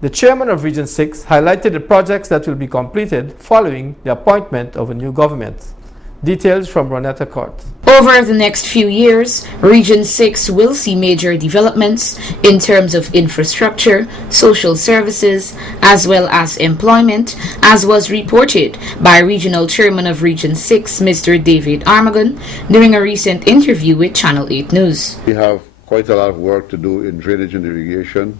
The chairman of Region 6 highlighted the projects that will be completed following the appointment of a new government. Details from Ronetta Court. Over the next few years, Region 6 will see major developments in terms of infrastructure, social services, as well as employment, as was reported by Regional Chairman of Region 6, Mr. David Armagon, during a recent interview with Channel 8 News. We have quite a lot of work to do in drainage and irrigation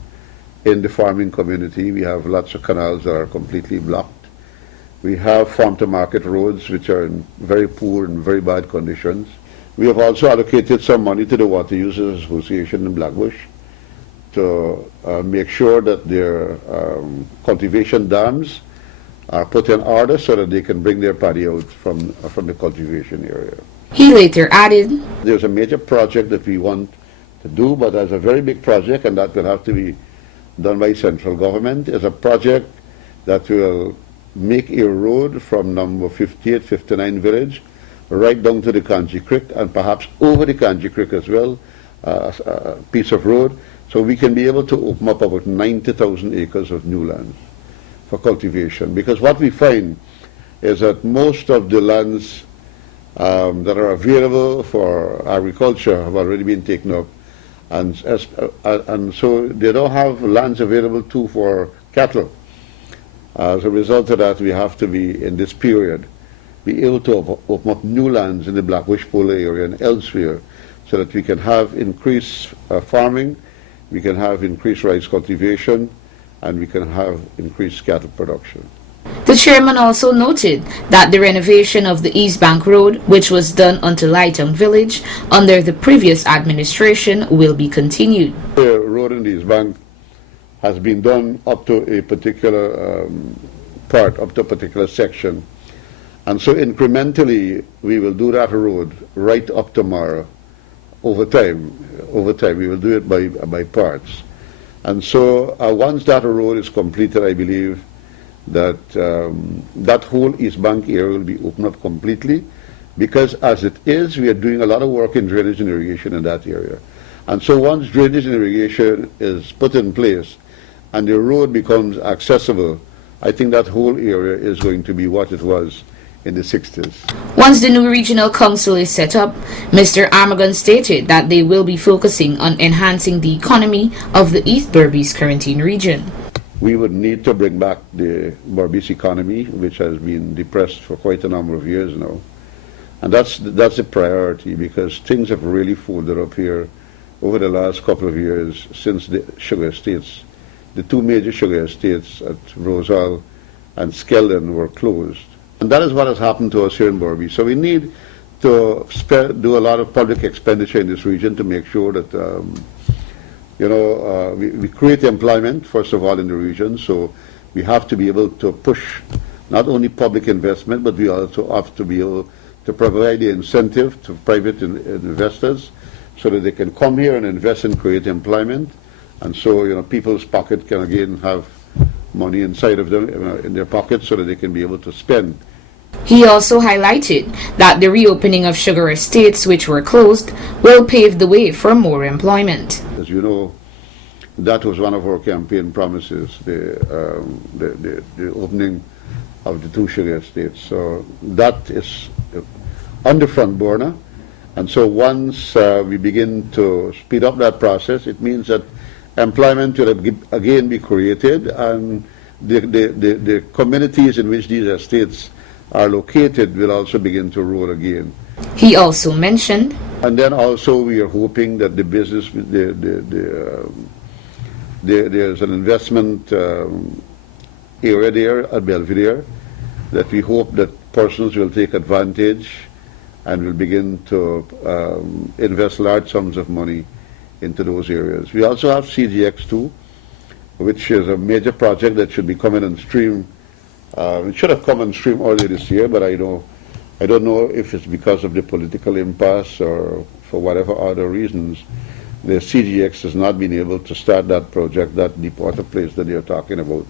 in the farming community. We have lots of canals that are completely blocked. We have farm-to-market roads which are in very poor and very bad conditions. We have also allocated some money to the Water Users Association in Blackbush to make sure that their cultivation dams are put in order so that they can bring their paddy out from the cultivation area. He later added, "There's a major project that we want to do, but as a very big project, and that will have to be done by central government, is a project that will make a road from number 58, 59 village right down to the Kanji Creek and perhaps over the Kanji Creek as well, a piece of road, so we can be able to open up about 90,000 acres of new land for cultivation. Because what we find is that most of the lands that are available for agriculture have already been taken up, and so they don't have lands available too for cattle. As a result of that, we have to be, in this period, be able to open up new lands in the Blackbush Polar area and elsewhere so that we can have increased farming, we can have increased rice cultivation, and we can have increased cattle production. The chairman also noted that the renovation of the East Bank Road, which was done unto Lightown Village under the previous administration, will be continued. The road in the East Bank has been done up to a particular part, up to a particular section. And so incrementally, we will do that road right up tomorrow. Over time, we will do it by parts. And so once that road is completed, I believe that that whole East Bank area will be opened up completely, because as it is, we are doing a lot of work in drainage and irrigation in that area. And so once drainage and irrigation is put in place and the road becomes accessible, I think that whole area is going to be what it was in the 60s. Once the new regional council is set up, Mr. Armagon stated that they will be focusing on enhancing the economy of the East Berbice-Corentyne region. We would need to bring back the Berbice economy, which has been depressed for quite a number of years now. And that's a priority, because things have really folded up here over the last couple of years since the sugar estates. The two major sugar estates at Rosal and Skeldon were closed. And that is what has happened to us here in Berbice. So we need to do a lot of public expenditure in this region to make sure that we create employment, first of all, in the region. So we have to be able to push not only public investment, but we also have to be able to provide the incentive to private investors so that they can come here and invest and create employment. And so, people's pocket can again have money inside of them, in their pockets, so that they can be able to spend. He also highlighted that the reopening of sugar estates which were closed will pave the way for more employment. As you know, that was one of our campaign promises, the opening of the two sugar estates. So that is on the front burner. And so once we begin to speed up that process, it means that employment will again be created, and the communities in which these estates are located will also begin to roll again. He also mentioned, and then also we are hoping that the business, there's an investment area there at Belvedere that we hope that persons will take advantage and will begin to invest large sums of money into those areas. We also have CGX2, which is a major project that should be coming on stream. It should have come on stream earlier this year, but I don't know if it's because of the political impasse or for whatever other reasons. The CGX has not been able to start that project, that deep water place that they're talking about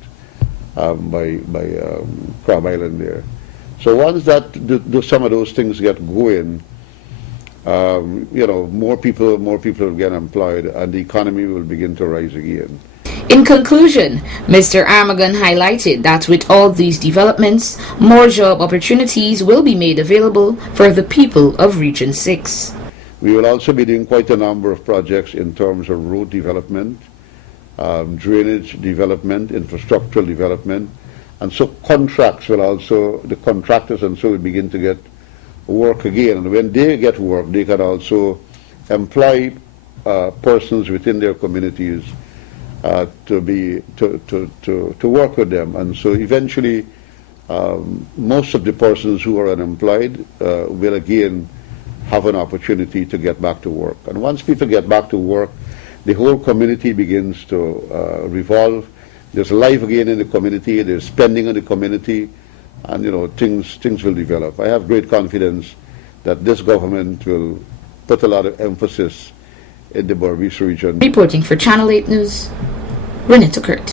by Crab Island there. So once some of those things get going, more people will get employed, and the economy will begin to rise again. In conclusion, Mr. Armagon highlighted that with all these developments, more job opportunities will be made available for the people of Region 6. We will also be doing quite a number of projects in terms of road development, drainage development, infrastructural development, and so contracts will also, the contractors and so will begin to get work again. And when they get work, they can also employ persons within their communities to work with them. And so eventually most of the persons who are unemployed will again have an opportunity to get back to work. And once people get back to work, the whole community begins to revolve. There's life again in the community, there's spending in the community, and things will develop. I have great confidence that this government will put a lot of emphasis in the Berbice region. Reporting for Channel 8 News, Renetta Kurt.